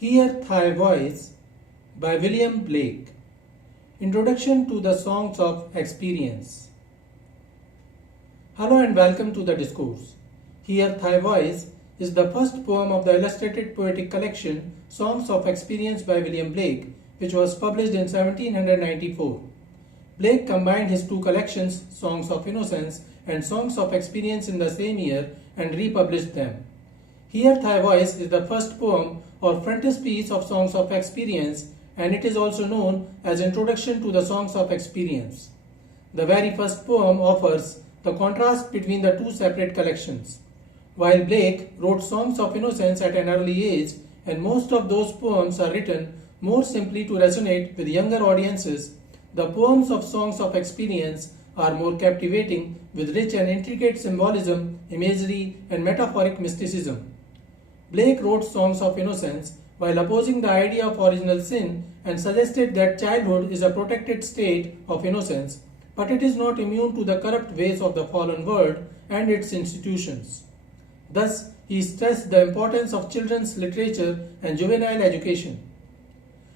Hear Thy Voice by William Blake. Introduction to the Songs of Experience. Hello and welcome to the discourse. Hear Thy Voice is the first poem of the illustrated poetic collection Songs of Experience by William Blake, which was published in 1794. Blake combined his two collections, Songs of Innocence and Songs of Experience, in the same year and republished them. Hear Thy Voice is the first poem or frontispiece of Songs of Experience, and it is also known as Introduction to the Songs of Experience. The very first poem offers the contrast between the two separate collections. While Blake wrote Songs of Innocence at an early age, and most of those poems are written more simply to resonate with younger audiences, the poems of Songs of Experience are more captivating with rich and intricate symbolism, imagery, and metaphoric mysticism. Blake wrote Songs of Innocence while opposing the idea of original sin and suggested that childhood is a protected state of innocence, but it is not immune to the corrupt ways of the fallen world and its institutions. Thus, he stressed the importance of children's literature and juvenile education.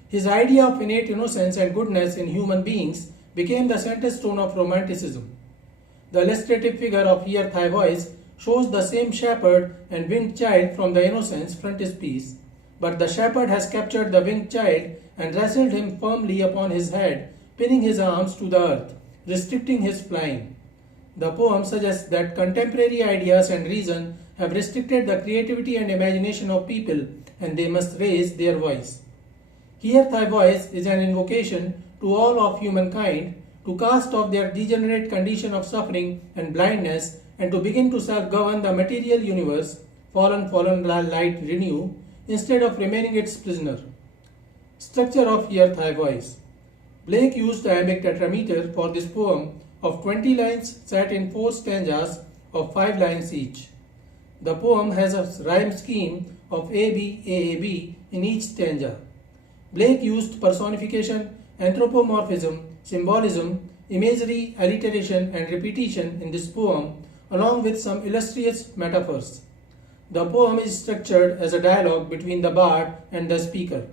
His idea of innate innocence and goodness in human beings became the centerstone of Romanticism. The illustrative figure of Hear Thy Voice shows the same shepherd and winged child from the Innocence frontispiece, but the shepherd has captured the winged child and wrestled him firmly upon his head, pinning his arms to the earth, restricting his flying. The poem suggests that contemporary ideas and reason have restricted the creativity and imagination of people, and they must raise their voice. Hear Thy Voice is an invocation to all of humankind to cast off their degenerate condition of suffering and blindness and to begin to self-govern the material universe, fallen light renew, instead of remaining its prisoner. Structure of Hear Thy Voice. Blake used the iambic tetrameter for this poem of 20 lines set in 4 stanzas of 5 lines each. The poem has a rhyme scheme of A-B, A-A-B in each stanza. Blake used personification, anthropomorphism, symbolism, imagery, alliteration, and repetition in this poem, along with some illustrious metaphors. The poem is structured as a dialogue between the bard and the speaker.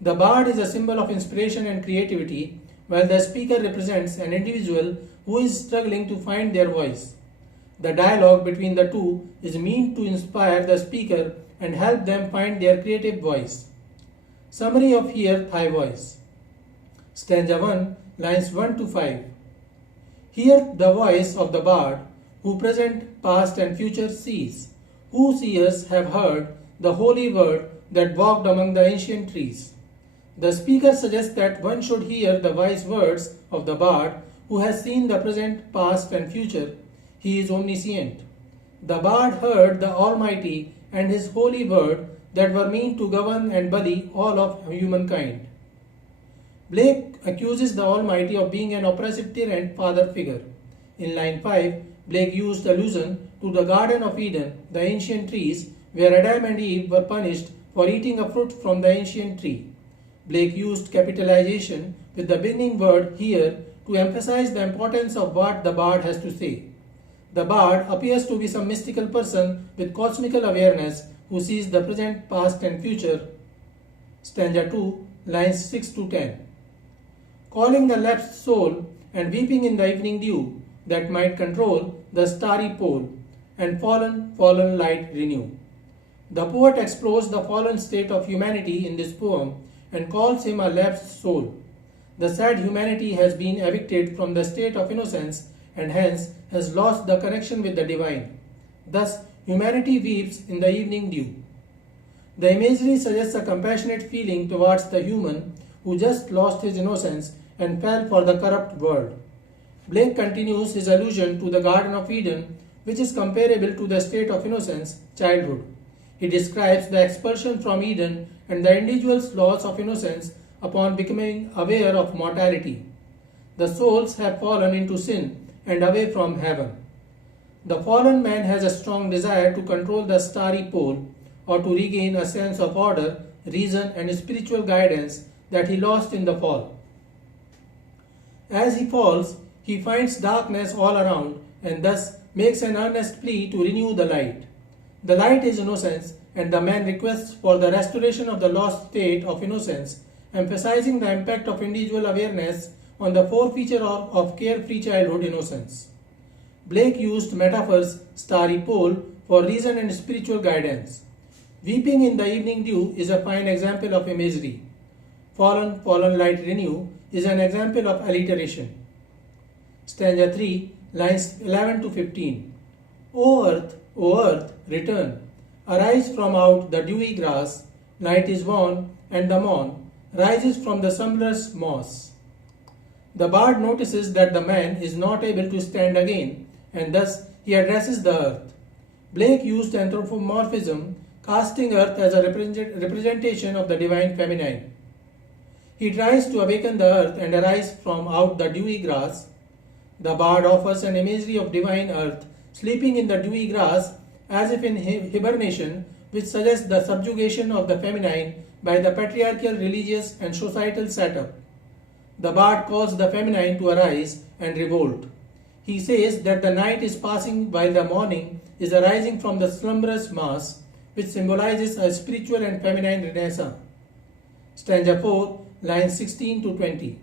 The bard is a symbol of inspiration and creativity, while the speaker represents an individual who is struggling to find their voice. The dialogue between the two is meant to inspire the speaker and help them find their creative voice. Summary of Hear Thy Voice. Stanza 1, lines 1 to 5. Hear the voice of the bard, who present, past, and future sees, whose ears have heard the holy word that walked among the ancient trees. The speaker suggests that one should hear the wise words of the bard, who has seen the present, past, and future. He is omniscient. The bard heard the Almighty and His holy word that were meant to govern and bully all of humankind. Blake accuses the Almighty of being an oppressive tyrant father figure. In line 5, Blake used allusion to the Garden of Eden, the ancient trees, where Adam and Eve were punished for eating a fruit from the ancient tree. Blake used capitalization with the beginning word hear to emphasize the importance of what the bard has to say. The bard appears to be some mystical person with cosmical awareness who sees the present, past, and future. Stanza 2, lines 6 to 10. Calling the lapsed soul and weeping in the evening dew, that might control the starry pole, and fallen light renew. The poet explores the fallen state of humanity in this poem and calls him a lapsed soul. The sad humanity has been evicted from the state of innocence and hence has lost the connection with the divine. Thus, humanity weeps in the evening dew. The imagery suggests a compassionate feeling towards the human who just lost his innocence and fell for the corrupt world. Blake continues his allusion to the Garden of Eden, which is comparable to the state of innocence, childhood. He describes the expulsion from Eden and the individual's loss of innocence upon becoming aware of mortality. The souls have fallen into sin and away from heaven. The fallen man has a strong desire to control the starry pole or to regain a sense of order, reason, and spiritual guidance that he lost in the fall. As he falls, he finds darkness all around and thus makes an earnest plea to renew the light. The light is innocence, and the man requests for the restoration of the lost state of innocence, emphasizing the impact of individual awareness on the forfeiture of carefree childhood innocence. Blake used metaphors starry pole for reason and spiritual guidance. Weeping in the evening dew is a fine example of imagery. Fallen light renew is an example of alliteration. Stanza 3, lines 11 to 15. O earth, return. Arise from out the dewy grass. Night is worn, and the morn rises from the slumberous moss. The bard notices that the man is not able to stand again, and thus he addresses the earth. Blake used anthropomorphism, casting earth as a representation of the divine feminine. He tries to awaken the earth and arise from out the dewy grass. The bard offers an imagery of divine earth sleeping in the dewy grass as if in hibernation, which suggests the subjugation of the feminine by the patriarchal religious and societal setup. The bard calls the feminine to arise and revolt. He says that the night is passing while the morning is arising from the slumberous mass, which symbolizes a spiritual and feminine renaissance. Stanza 4, lines 16 to 20.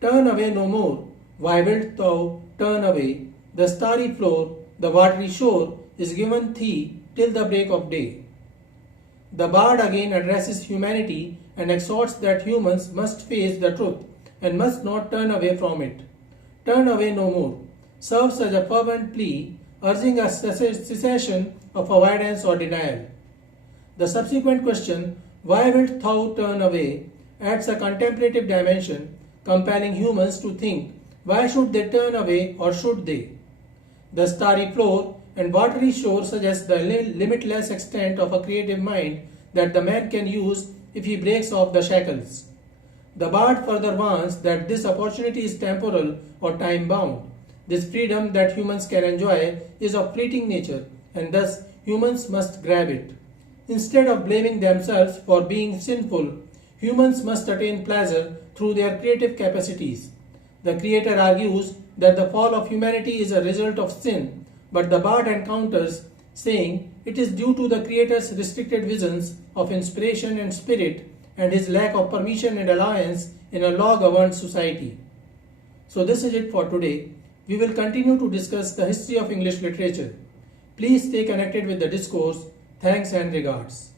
Turn away no more, why wilt thou turn away? The starry floor, the watery shore, is given thee till the break of day. The bard again addresses humanity and exhorts that humans must face the truth and must not turn away from it. Turn away no more serves as a fervent plea, urging a cessation of avoidance or denial. The subsequent question, why wilt thou turn away, adds a contemplative dimension, compelling humans to think, why should they turn away or should they? The starry floor and watery shore suggest the limitless extent of a creative mind that the man can use if he breaks off the shackles. The bard further warns that this opportunity is temporal or time-bound. This freedom that humans can enjoy is of fleeting nature, and thus humans must grab it. Instead of blaming themselves for being sinful, humans must attain pleasure through their creative capacities. The creator argues that the fall of humanity is a result of sin, but the bard encounters, saying it is due to the creator's restricted visions of inspiration and spirit and his lack of permission and allowance in a law-governed society. So this is it for today. We will continue to discuss the history of English literature. Please stay connected with the discourse. Thanks and regards.